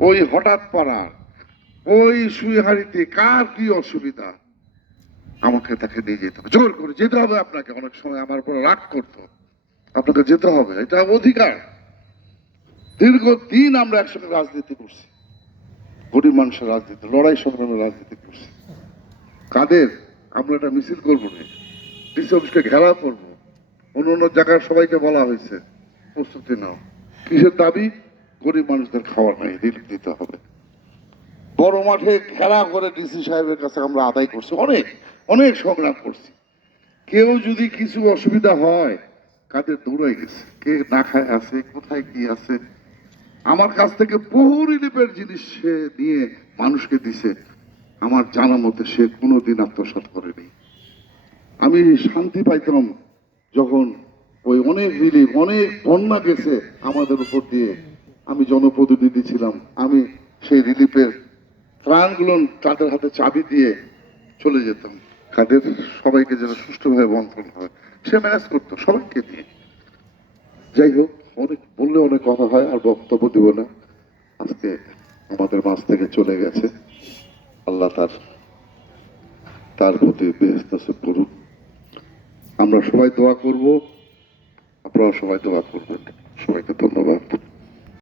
ওই হঠাৎ পাড়ার ওই সুইহারিতে কার কি অসুবিধা, আমাকে তাকে নিয়ে যেতে হবে, জোর করে যেতে হবে আপনাকে। অনেক সময় আমার উপর রাগ করতো, আপনাকে যেতে হবে, এটা অধিকার। দীর্ঘদিন আমরা একসঙ্গে রাজনীতি করছি, গরিব মানুষের রাজনীতি, লড়াই সংগ্রামের রাজনীতি করছি। কাদের আমরা একটা মিছিল করবো না, ডিসি অফিসকে ঘেরাও করবো, অন্য অন্য জায়গায় সবাইকে বলা হয়েছে প্রস্তুতি নাও। কিসের দাবি? গরিব মানুষদের খাওয়ার নাই, রিলিফ দিতে হবে। বড় মাঠে ঘেরা করে ডিসি সাহেবের কাছে আমরা আদায় করছি, অনেক অনেক সংগ্রাম করছি। কেউ যদি কিছু অসুবিধা হয়, কাদের দৌড়াই গেছে, কে না খায় আছে, কোথায় কি আছে। আমার কাছ থেকে বহু রিলিফের জিনিস সে নিয়ে মানুষকে দিছে, আমার জানা মতে সে কোনোদিন আত্মসাৎ করেনি। আমি শান্তি পাইতাম যখন ওই অনেক রিলিফ, অনেক বন্যা গেছে আমাদের উপর দিয়ে, আমি জনপ্রতিনিধি ছিলাম, আমি সেই রিলিফের ত্রাণগুলো তাদের হাতে চাবি দিয়ে চলে যেতাম, কাদের সবাইকে যেন সুষ্ঠুভাবে বন্টন হয় সে ম্যানেজ করতো সবাইকে নিয়ে। যাই হোক, অনেক বললে অনেক কথা হয়, আর বক্তব্য দিব না। আজকে আমাদের মাঝ থেকে চলে গেছে, আল্লাহ তার তার প্রতি বেহেশত নসিব করুন। আমরা সবাই দোয়া করব, আপনারা সবাই দোয়া করবেন। সবাইকে ধন্যবাদ।